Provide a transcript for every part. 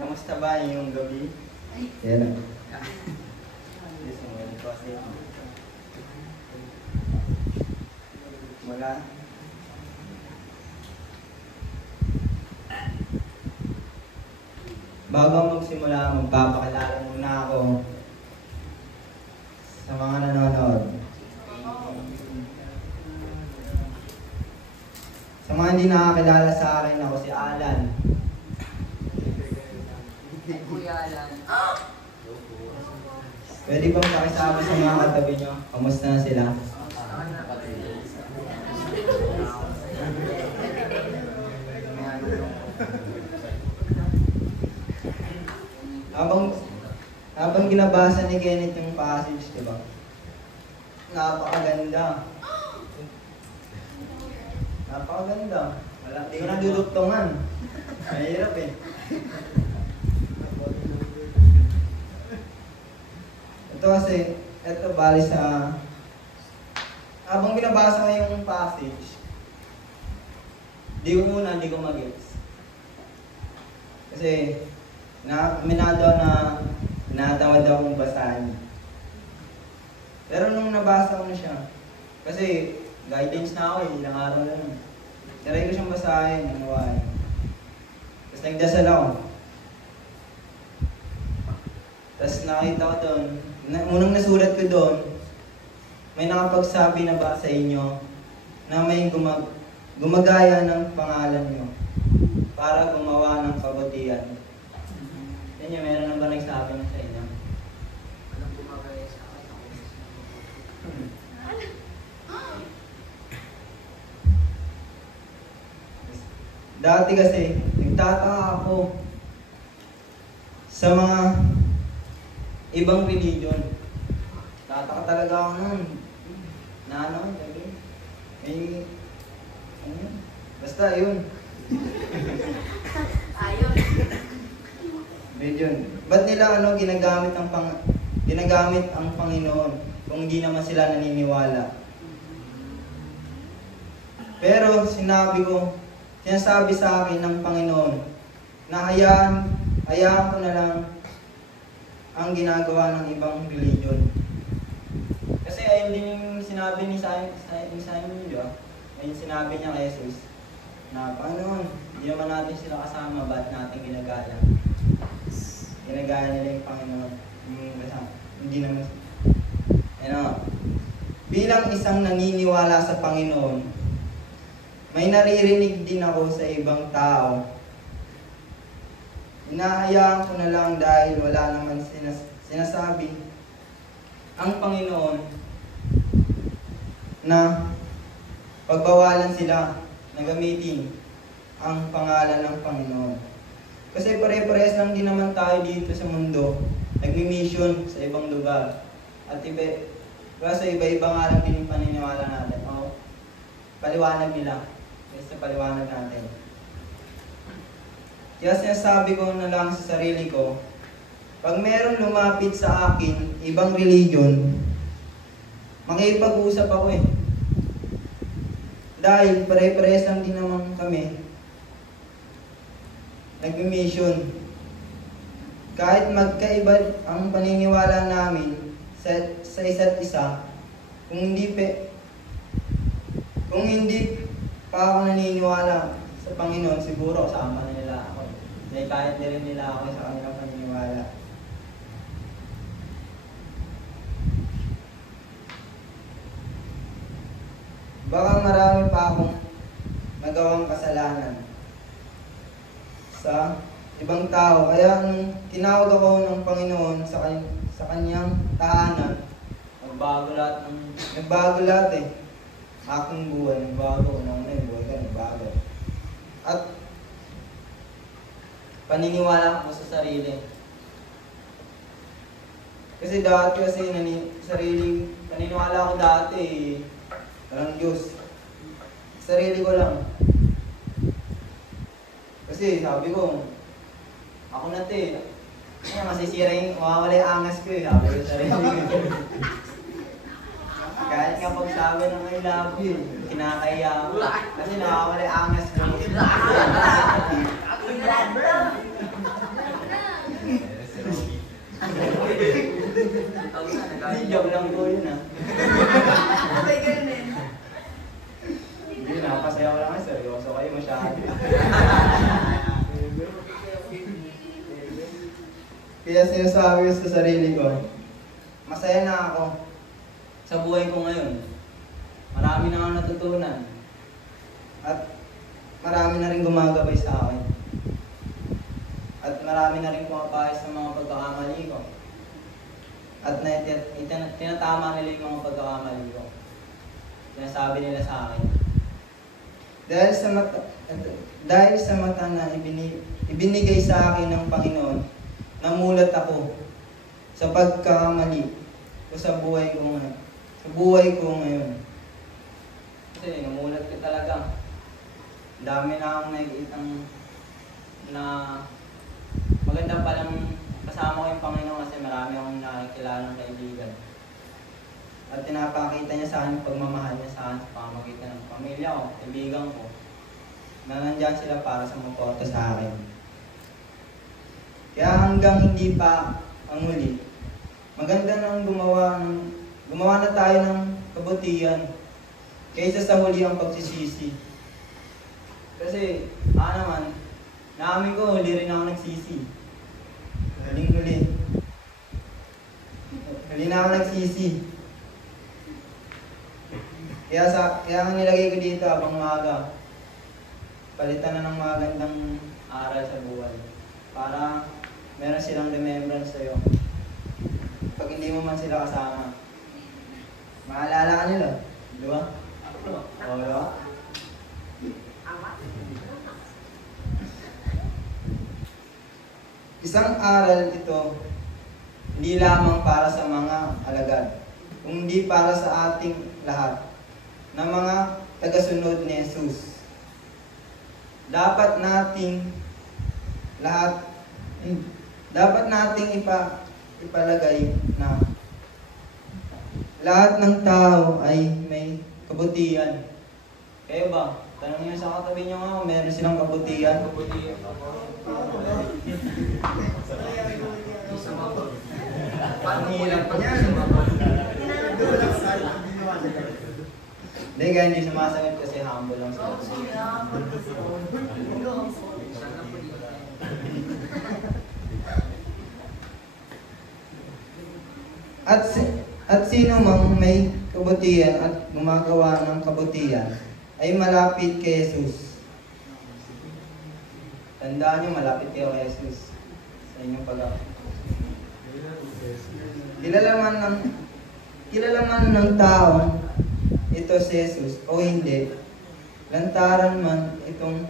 Kamusta ba yung gabi? Yan. Wala. Bago magsimula, magpapakilala muna ako sa mga nanonood. Sa mga hindi nakakilala sa akin, ako si Alan. Kuya Alan. Pwede bang pakisama sa mga katabi nyo? Kamusta na sila? Habang ginabasa ni Kenneth yung passage, di ba? Napakaganda. Napakaganda. Wala, hindi ko naduduktungan. Mahirap eh. Ito kasi, ito bali sa... Habang binabasa ko yung passage, hindi ko mag-gets. Kasi, minado na natamad akong basahin. Pero nung nabasa ko na siya, kasi guidance na ako eh, ilang araw na nun. Try ko siyang basahin, nawain. Tapos nagdasal ako. Tapos nakita ko doon, unang nasulat ko doon, may nakapagsabi na ba sa inyo na may gumagaya ng pangalan nyo para gumawa ng kabutihan. Yan yung meron na ba nagsabi na sa inyo? Anong gumagaya sa akin? Dati kasi, nagtataka ako sa mga ibang religion. Tataka talaga ako nun. Na ano, sabi, may, ano yun? Basta yun. Ayun. Religion. Ba't nila ginagamit ang Panginoon kung hindi naman sila naniniwala? Pero sinasabi sa akin ng Panginoon na hayaan ko na lang ang ginagawa ng ibang religion. Kasi ayun din yung sinabi ni Simon, di ba? Ayun sinabi niya kay Jesus na, Panginoon, hindi naman natin sila kasama, ba't natin ginagaya? Ginagaya nila yung Panginoon. Hindi naman. Bilang isang naniniwala sa Panginoon, may naririnig din ako sa ibang tao. Hinahayaan ko na lang dahil wala naman sinasabi ang Panginoon na pagbawalan sila na gamitin ang pangalan ng Panginoon. Kasi pare-parehas lang din naman tayo dito sa mundo, nagmi-mission sa ibang lugar. At iba-iba nga lang din yung paniniwala natin. O, paliwanag nila. Sa paliwanag natin. Kaya sinasabi ko na lang sa sarili ko, pag meron lumapit sa akin, ibang religion, makipag-usap ako eh. Dahil pare-parehas lang din naman kami nag-mission. Kahit magkaiba ang paniniwala namin sa isa't isa, kung hindi pa ako naniniwala sa Panginoon, siguro kasama na nila ako. Dahil kahit na rin nila ako sa kanilang paniniwala. Baka marami pa akong nagawang kasalanan sa ibang tao. Kaya nung tinawag ako ng Panginoon sa kanyang tahanan, nagbago lahat eh. Aking buhay, nagbago. Una yung buhay ka, nagbago. At paniniwala ko sa sarili. Kasi paniniwala ko dati walang Diyos. Sarili ko lang. Kasi sabi ko, ako na ito eh. Kaya masisira yung mawawala yung angas ko eh. Sabi ko sa sarili ko. Kahit nga pagsabi ng I love you, kinakaya ako. Kasi nakawala yung angas ko. Kaya sinasabi ko sa sarili ko, masaya na ako sa buhay ko ngayon. Marami na akong natutunan. At marami na rin gumagabay sa akin. At marami na rin pumapayos sa mga pagkakamali ko. At tinatama nila yung mga pagkakamali ko. Sinasabi nila sa akin. Dahil sa mata na ibinigay sa akin ng Panginoon, namulat ako sa pagkakamali ko sa buhay ko ngayon. Kasi namulat ko talaga. Dami na akong nakikitang na maganda palang kasama ko yung Panginoon kasi marami akong nakikilalang kaibigan. At pinapakita niya sa akin yung pagmamahal niya sa akin sa pamagitan ng pamilya ko, kaibigan ko, na nandyan sila para sa sumaporta sa akin. Kaya hanggang hindi pa ang muli, maganda nang gumawa na tayo ng kabutihan kaysa sa huli ang pagsisisi. Kasi, naman, naamin ko, huli rin ako nagsisi. Huling-huli. Huli na ako nagsisi. Kaya ang nilagay ko dito habang maaga, palitan na ng magandang aral sa buhay. Para meron silang remembrance sa'yo. Pag hindi mo man sila kasama, maalala ka nila. Di ba? Oo, di ba? Isang aral ito, hindi lamang para sa mga alagad, kundi para sa ating lahat, na mga tagasunod ni Jesus. Dapat nating ipalagay na lahat ng tao ay may kabutihan. Kayo ba? Tanong niyo sa katabi niyo nga kung meron silang kabutihan. Paano po yan pag sumabot? Hindi kaya hindi sumasagot kasi humble lang sila. Sana po dito. At sino mang may kabutihan at gumagawa ng kabutihan ay malapit kay Jesus. Tandaan niyo, malapit kayo kay Jesus sa inyong pag-aaral. Kilala man ng tao ito si Jesus o hindi, lantaran man itong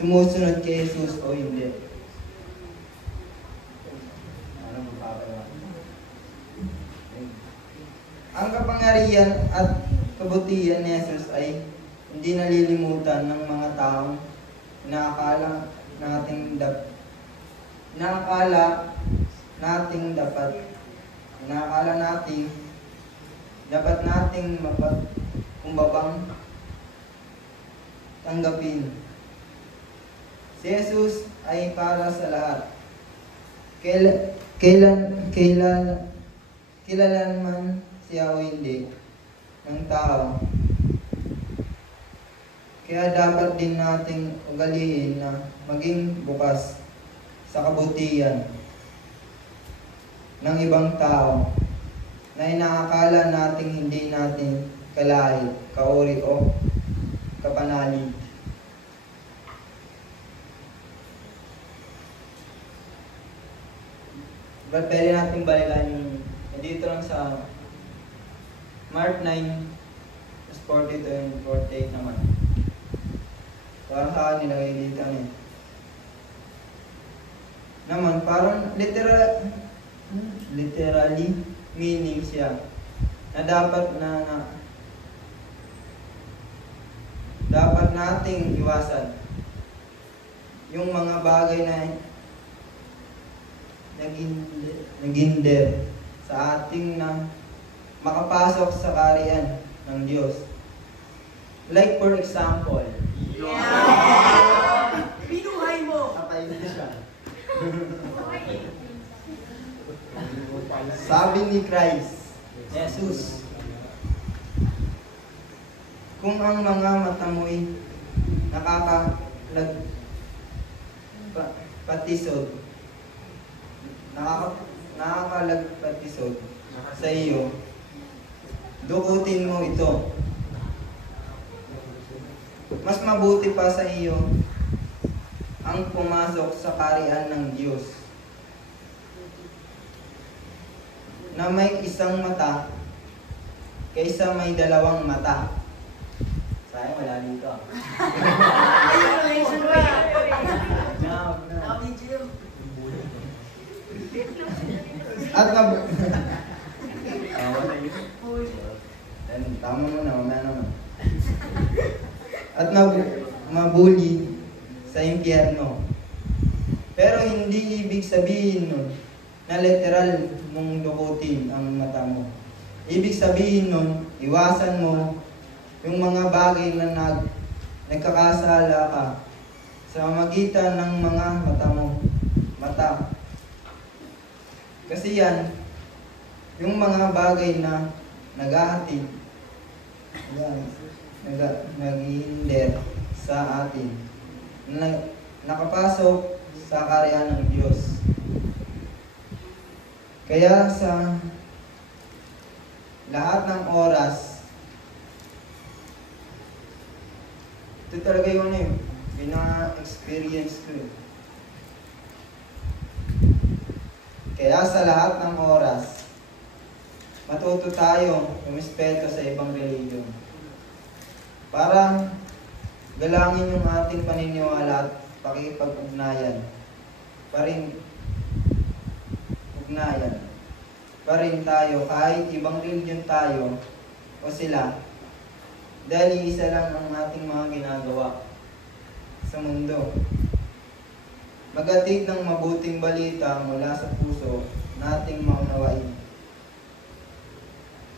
sumusunod kay Jesus o hindi. Ano mapapagawa? Ang kapangyarihan at kabutihan ni Jesus ay hindi nalilimutan ng mga taong inaakala dapat nating mapagkumbabang tanggapin. Si Jesus ay para sa lahat. Kilalan man siya o hindi ng tao. Kaya dapat din nating ugaliin na maging bukas sa kabutihan ng ibang tao na inaakala nating hindi natin kalahit, kauri o kapanalig. But pwede natin balikan yung dito lang sa Mark 9:42 and 48 naman. Parang sa akin nilagay dito naman parang literally meaning siya na dapat nating iwasan yung mga bagay na naginder sa ating na makapasok sa kaharian ng Diyos. Like for example, Pinuhay mo! patay na siya. Sabi ni Christ, Jesus, kung ang mga mata mo'y patisod nakakalagpatisod sa iyo, dukutin mo ito. Mas mabuti pa sa iyo ang pumasok sa kaharian ng Diyos na may isang mata kaysa may dalawang mata. Sayang wala dito. At tama mo na, mamaya naman. At mabuli sa impyerno. Pero hindi ibig sabihin nun na literal mong dukutin ang mata mo. Ibig sabihin nun, iwasan mo yung mga bagay na nagkakasala ka sa magitan ng mga mata mo. Mata. Kasi yan, yung mga bagay na naghahatid, naghihinder sa atin, nakapasok sa kaharian ng Diyos. Kaya sa lahat ng oras, ito talaga yung experience ko. Kaya sa lahat ng oras, matuto tayo rumispeto sa ibang religion. Para galangin yung ating paniniwala at pakikipag-ugnayan. Pa rin tayo kahit ibang religion tayo o sila, dahil isa lang ang ating mga ginagawa sa mundo. Magatid ng mabuting balita mula sa puso nating maunawain.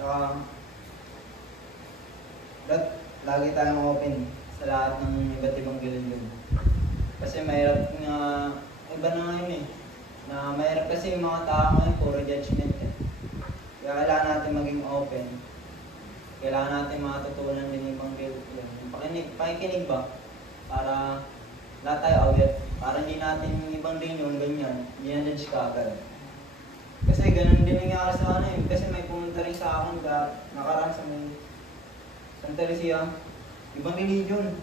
Saka, lagi tayong open sa lahat ng iba't ibang religion. Kasi mahirap nga, iba na ngayon na mahirap kasi yung mga tao ngayon, puro judgment Kaya kailangan natin maging open. Kailangan natin matutunan din yung ibang religion. Pakikinig ba? Para lahat tayo aware. Para hindi natin yung ibang religion ganyan, i-judge ka agad. Kasi ganun din nangyari sa kasi may pumunta rin sa akin nakaraan sa Santa Lucia, ibang religion.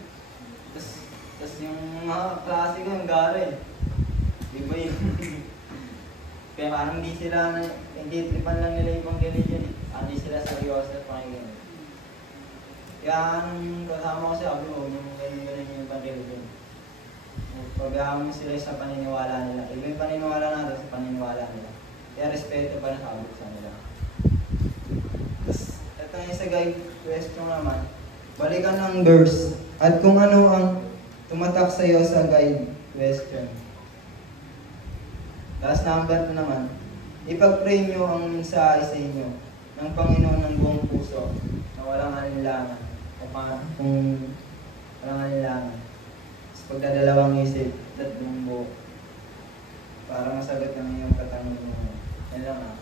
Tapos yung mga klase ko, yung gare. Iba yun. Kaya parang hindi tripan lang nila ibang religion Hindi sila seryoso at pakinggan. Kaya kasama ko sabi mo, yung ganyan yung ibang religion. Pagyaman mo sila sa paniniwala nila. Iba yung paniniwala natin sa paniniwala nila. Kaya respeto pa na sabi sa nila. Tapos, ito yung isa guide question naman. Balikan ng verse at kung ano ang tumatak sa iyo sa guide question. Last number naman. Ipag-pray nyo ang mensahe sa inyo ng Panginoon ng buong puso na walang alinlangan. Kung walang alinlangan. Pagdadalawang isip, tatlong buo para masagot ng iyong katanungan. Yan lang